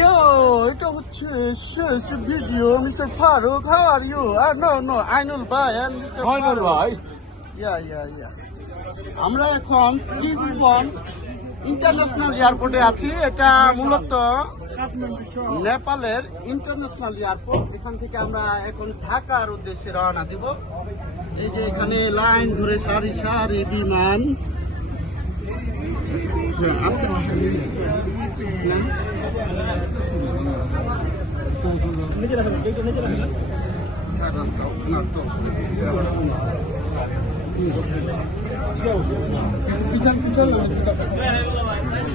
Yo, এটা হচ্ছে শেষ video mister Farooq, how are you? No, Ainul ভাই and Mr. আইনুল ফারুক. ভাই। Yeah. আমরা এখন ত্রিভুবন ইন্টারন্যাশনাল এয়ারপোর্টে আছি। এটা মূলত নেপালের ইন্টারন্যাশনাল এয়ারপোর্ট। এখান থেকে আমরা এখন ঢাকার উদ্দেশ্যে রওনা দিব। এই যে এখানে লাইন ধরে সারি সারি বিমান। আস্তে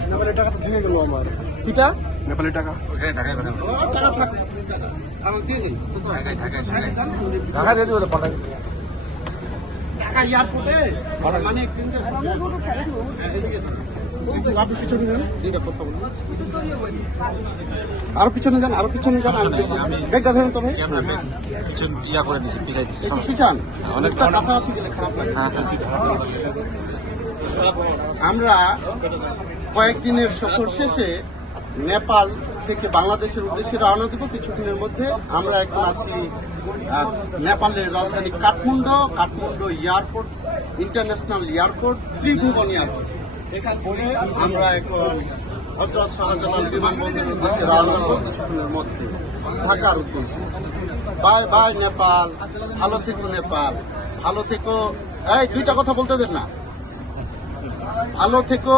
নেপালের টাকা তো থেকে গেল আমার। কিটা নেপালের টাকা টাকা থাকে আমাকে দিয়ে দিন। ঢাকা দিয়ে দিবে পাঠাই। ঢাকা এয়ারপোর্টে মানে এক্সচেঞ্জ আপনি পিছনে যান, দুইটা কথা বলুন। আরো পিছনে যান, ব্যাগটা ধরুন তো ভাই। ইয়া করে দিছি, পিছাই দিছি। একটু পিছান, অনেকটা কাছাকাছি গেলে খারাপ লাগে। আমরা কয়েকদিনের সফর শেষে নেপাল থেকে বাংলাদেশের উদ্দেশ্যে রওনা দিব কিছুদিনের মধ্যে। আমরা এখন আছি নেপালের রাজধানী কাঠমান্ডু এয়ারপোর্ট, ইন্টারন্যাশনাল এয়ারপোর্ট, ত্রিভুবন এয়ারপোর্ট। এখান থেকে আমরা এখন হযরত শাহজালাল বিমানবন্দরের উদ্দেশ্যে রওনা দিব কিছুদিনের মধ্যে ঢাকার উদ্দেশ্যে। বাই নেপাল, ভালো থেকো নেপাল, ভালো থেকো। এই দুইটা কথা বলতে দেন না। ভালো থেকো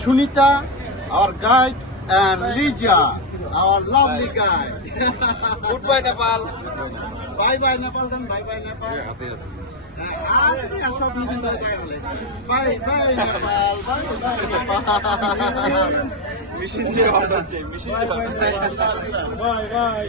Sunita, our guide, and Lija, our lovely guide. Goodbye Nepal. Bye Nepal then, bye Nepal. আর সব নিজে বাই নেপাল, নেপাল। মিশন যে হচ্ছে, মিশন যে বাই।